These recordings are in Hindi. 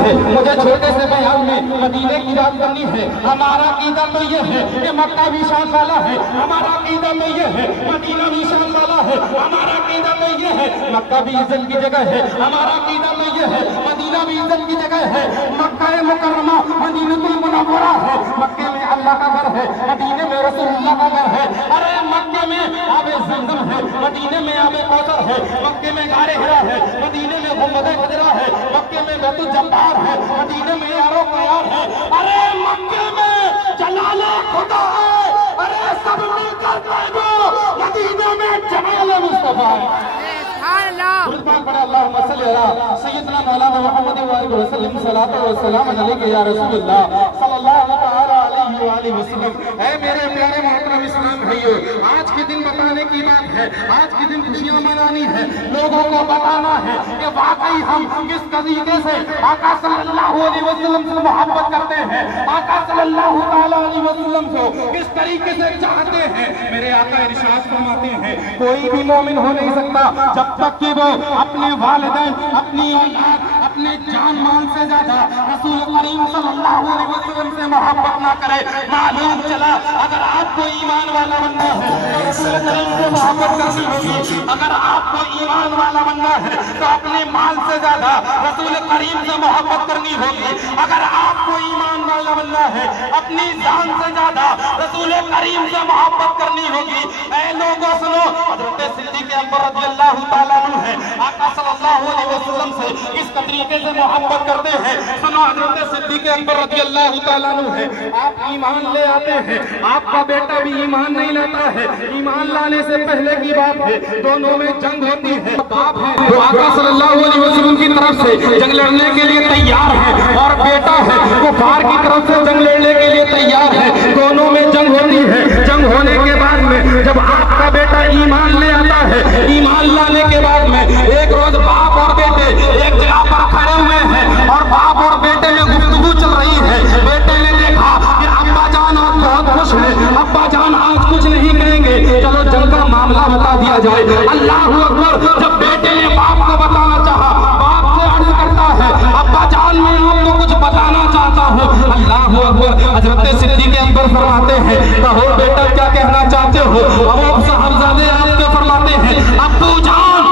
है, मुझे छोटे से बयान में मदीने की बात करनी है। हमारा अकीदा तो ये है कि मक्का भी शान वाला है, हमारा अकीदा तो ये है मदीना भी शान वाला है, हमारा अकीदा तो ये है मक्का भी इज्जत की जगह है, हमारा अकीदा तो ये है मदीना भी इज्जत की जगह है। मक्का मुकर्रमा मदीनतुल मुनव्वरा है, मक्के में अल्लाह का घर है, मदीने में रसूलुल्लाह का घर है। अरे मक्के में आबे ज़मज़म है, मदीने में आबे कौसर है, मक्के में गारे हिरा है, मदीने में गुंबदे खजरा है, मक्के में बैतुल जब्बार है, मदीने में यारो क़यार है। अरे मक्के में जलाले खुदा है, अरे सब मिलकर कहो मदीने में जमाले मुस्तफा है। अल्लाहुम्मा सल्ली अला सय्यदना मौलाना मुहम्मद व आलिहि वसल्लम सल्लल्लाहु अलैहि वसल्लम अलैहि या रसूलुल्लाह सल्लल्लाहु अलैहि वसल्लम। ऐ मेरे प्यारे मोहतरम इस्लाम भाइयों, आज के दिन बताने की बात है, आज के दिन खुशियां मनानी है, लोगों को बताना है कि वाकई हम किस तरीके से आका सल्लल्लाहु अलैहि वसल्लम से मोहब्बत करते हैं, आका सल्लल्लाहु अलैहि वसल्लम को किस तरीके से चाहते हैं। मेरे आका इरशाद फरमाते हैं, कोई भी मोमिन हो नहीं सकता जब तक कि वो अपने वालिदैन, अपनी औलाद, अपने जान माल से ज्यादा रसूल करीम सल्लल्लाहु अलैहि वसल्लम से मोहब्बत ना करे। मालूम चला अगर आपको ईमान वाला बनना है तो रसूल करीम से मोहब्बत करनी होगी, अगर आपको ईमान वाला बनना है तो अपने माल से ज्यादा रसूल करीम से मोहब्बत करनी होगी, अगर आपको ईमान वाला बनना है अपनी जान से ज्यादा रसूल करीम से मोहब्बत करनी होगी। ऐ लोगों सुनो, हज़रत सिद्दीक़ अकबर रज़ियल्लाहु ताला अन्हु है, आका सल्लल्लाहु अलैहि वसल्लम से किस तरीके से मोहब्बत करते हैं। सुनो, हज़रत सिद्दीक़ अकबर रज़ियल्लाहु ताला अन्हु है, आप ईमान ले आते हैं, आपका बेटा भी ईमान नहीं लाता है, ईमान लाने से पहले की बात है, दोनों में जंग होती है। बाप है वो आका सल्लल्लाहु अलैहि वसल्लम की तरफ से जंग लड़ने के लिए तैयार है और बेटा है वो बाहर की तरफ से जंग लड़ने के लिए तैयार है, दोनों में जंग होती है। जंग होने के बाद में जब आपका बेटा ईमान ले आता है, ईमान लाने के बाद में एक रोज बाप और बेटे एक जगह पर खड़े हुए हैं और बाप और बेटे में गुफ्तगू चल रही है। बेटे ने देखा कि अब्बा जान आज बहुत खुश है, अब्बा जान आज कुछ नहीं कहेंगे, चलो जंग का मामला बता दिया जाए। अल्लाह अकबर, जब बेटे ने बाप को बताना चाहा, बाप से अर्ज करता है, अब्बा जान मैं आपको कुछ बताना चाहता हूँ। अल्लाह अकबर, हज़रत सिद्दीक़ अकबर फरमाते हैं, कहो बेटा क्या कहना चाहते हो। अब साहबजादे आपके फरमाते हैं, अब्बू जान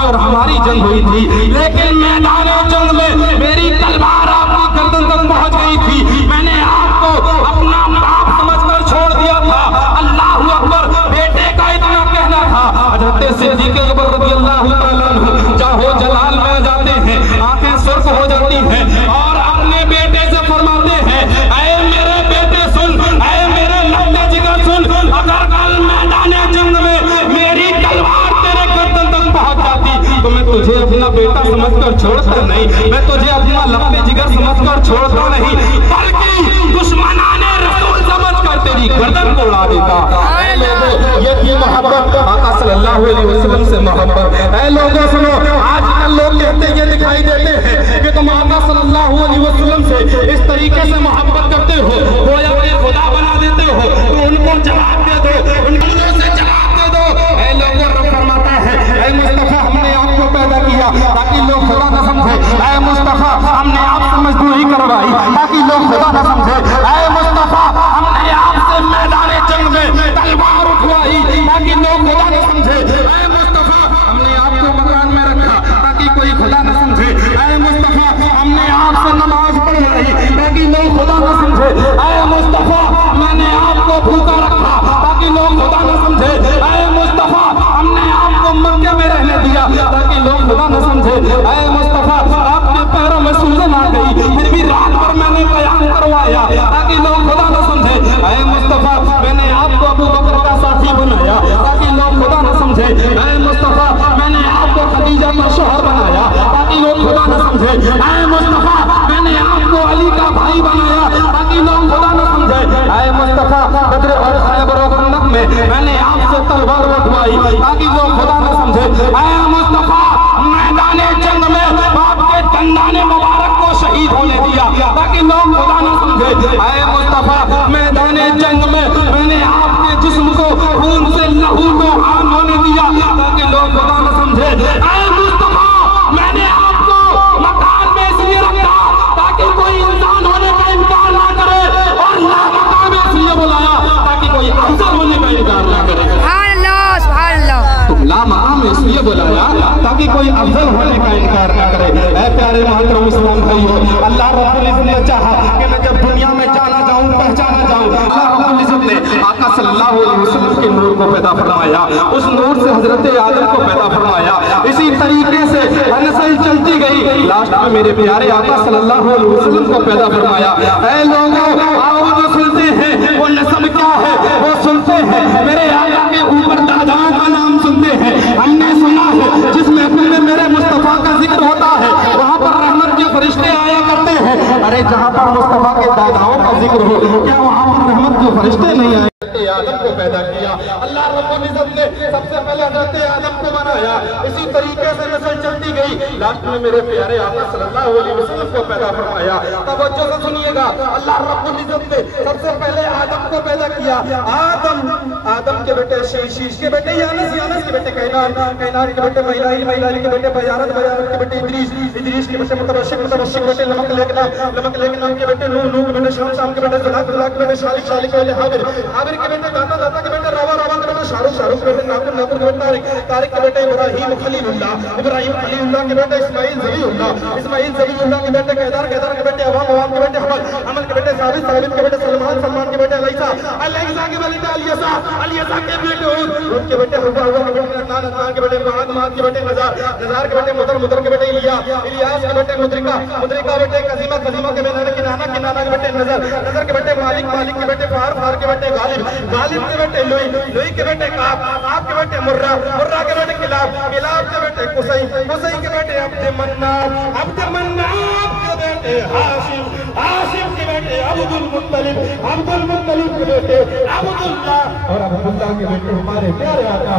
और हमारी जंग हुई थी, लेकिन मैदान जंग में मेरी तलवार आपकी गर्दन तक पहुंच गई थी, मैंने आपको अपना बाप समझकर छोड़ दिया था। अल्लाह अकबर, बेटे का इतना कहना था। हज़रत सिद्दीक़ अकबर रज़ियल्लाहु ताला अन्हु चाहो जलाल में जाते हैं, आंखें सुर्ख हो जाती हैं और अपने बेटे से फरमाते हैं, ऐ मेरे बेटे सुन, ऐ मेरे लंबे जिगर सुन, अगर कल मैदान जंग में मेरी तलवार तेरे गर्दन तक पहुंच जाती तो मैं तुझे अपना बेटा समझकर छोड़ता नहीं, मैं तुझे अपना लंबे जिगर समझकर छोड़ता नहीं, बल्कि दुश्मनाने रसूल समझकर तेरी गर्दन को उड़ा देता। ऐ लोगों, ये थी मोहब्बत, आका सल्लल्लाहु अलैहि वसल्लम से मोहब्बत। ऐ लोगों सुनो, आजकल लोग कहते ये दिखाई देते हैं कि तुम आका सल्लल्लाहु अलैहि वसल्लम से इस तरीके से मोहब्बत करते हो, वो अपने खुदा बना देते हो, तो उनको जवाब दे दो, उनको से जवाब दे दो। ऐ लोगों, रब फरमाता है, ऐ मुस्तफा हमने आपको पैदा किया ताकि लोग खुदा न समझे, ऐ मुस्तफा हमने आपसे मजदूरी करवाई ताकि लोग खुदा न समझे, ऐ मुस्तफा हमने आपसे मैदान जंग में तलवार उठवाई ताकि लोग खुदा न समझे, ऐ मुस्तफा हमने आपको मकान में रखा ताकि कोई खुदा न समझे, ऐ मुस्तफा हमने आपसे नमाज पढ़ाई ताकि लोग खुदा न समझे, ऐ मुस्तफा मैंने आपको भूखा रखा ताकि लोग खुदा न समझे, ऐ मुस्तफा हमने आपको मक्के में रहने दिया ताकि लोग खुदा न समझे, ऐ मुस्तफा आपके पैरों में सूजन आ गई फिर भी रात भर मैंने क़याम करवाया ताकि लोग खुदा न समझे, ऐ मुस्तफा मैंने आपको अबू बकर का साथी बनाया ताकि लोग खुदा न समझे, ऐ मुस्तफा मैंने आपको खदीजा का शौहर बनाया ताकि लोग खुदा न समझे, ऐ मुस्तफा मैंने आपको अली का भाई बनाया ताकि लोग खुदा न समझे, ऐ मुस्तफा बद्र और खैबर और खंदक में मैंने आपसे तलवार उठवाई ताकि लोग खुदा न समझे, ऐ मुस्तफा मैदान जंग में आपके दंदाने मुबारक को शहीद होने दिया ताकि लोग खुदा न समझे, ऐ मुस्तफा मैदान जंग में मैंने आपके जिस्म को खून से लहू लुहान होने दिया ताकि लोग खुदा न समझे, ऐ मुस्तफा मैंने आपको मकान में इसलिए रखा ताकि कोई अफजल होने का इनकार न करे। ऐ प्यारे मोहतरम इस्लाम भाइयों, अल्लाह रब्बुल इज्जत ने चाहा कि मैं जब दुनिया में जाना जाऊं, पहचाना जाऊं, अल्लाह रब्बुल इज्जत ने आका सल्लल्लाहु अलैहि वसल्लम के नूर को पैदा फरमाया, उस नूर से हजरत आदम को पैदा फरमाया। इसी तरीके से नस्ल चलती गई, लास्ट में मेरे प्यारे आका सल्लल्लाहु अलैहि वसल्लम को पैदा फरमाया। ऐ लोगों, आओ जो सुनते हैं वो नस्ल क्या है वो सुनते हैं, मेरे आका के ऊपर दादाओं का नाम सुनते हैं। हमने सुना है जिस महफिल में मेरे मुस्तफा का जिक्र होता है वहाँ पर रहमत के फरिश्ते आया करते हैं। अरे जहाँ पर मुस्तफा के दादाओं का जिक्र हो, क्या वहाँ पर रहमत के फरिश्ते नहीं आए? आदम को पैदा किया अल्लाह रब्बुल इज्जत ने, सबसे पहले हज़रत आदम को बनाया। इसी तरीके से नस्ल चलती गई, लास्ट में मेरे प्यारे आका सल्लल्लाहु अलैहि वसल्लम को पैदा फरमाया। तवज्जो से सुनिएगा, अल्लाह रब्बुल इज्जत ने सबसे पहले आदम को पैदा किया। आदम के बेटे शीश के बेटे यानस, यानस के बेटे कैनान, कैनान के बेटे महिलाइल, महिलाइल के बेटे बयारत, बयारत के बेटे इद्रीस, इद्रीस के बेटे मुतबश्शिर, मुतबश्शिर के बेटे लमक लेकनाम, लमक लेकनाम के बेटे नूह, नूह के बेटे शाम, शाम के बेटे ज़लाक, ज़लाक के बेटे शालिक, शालिक के बेटे हाबिर, हाबिर के बेटे दाता, दाता के बेटे रावा, रावा के बेटे शाहरुख, शाहरुख के बेटे नाकुर, नाकुर के बेटे तारिक, तारिक के बेटे इब्राहीम खलीलुल्लाह, इब्राहीम खलीलुल्लाह के बेटे इस्माइल ज़बीहुल्लाह, इस्माइल ज़बीहुल्लाह के बेटे केदार, केदार के बेटे अवाम, अवाम के बेटे हमल, हमल के बेटे साबित, साबित के बेटे सलमान, सलमान के बेटे अलैसा, अलैसा के बेटे अलियसा, अलियसा के बेटे उद, उद के बेटे हुवा, हुवा के बेटे अदनान, अदनान के बेटे माद, माद के बेटे नज़ार, नज़ार के बेटे मुदर, मुदर के बेटे इलिया, इलियास के बेटे मुद्रिका, मुद्रिका बेटे कज़ीमा, कज़ीमा के बेटे किनाना, किनाना के बेटे नज़र, नज़र के बेटे मालिक, मालिक के बेटे फार, फार के बेटे गालिब, गालिब के बेटे लुई, लुई के बेटे काब, काब के बेटे मुर्रा, मुर्रा के बेटे किलाब, किलाब के बेटे कुसई, कुसई के बेटे अब्द मन्नाब, अब्द मन्नाब के बेटे हाशिम, हाशिम के बेटे अब्दुल मुत्तलिब, अब्दुल मुत्तलिब के बेटे अब्दुल्लाह, और अब्दुल्लाह के बेटे हमारे प्यारे आका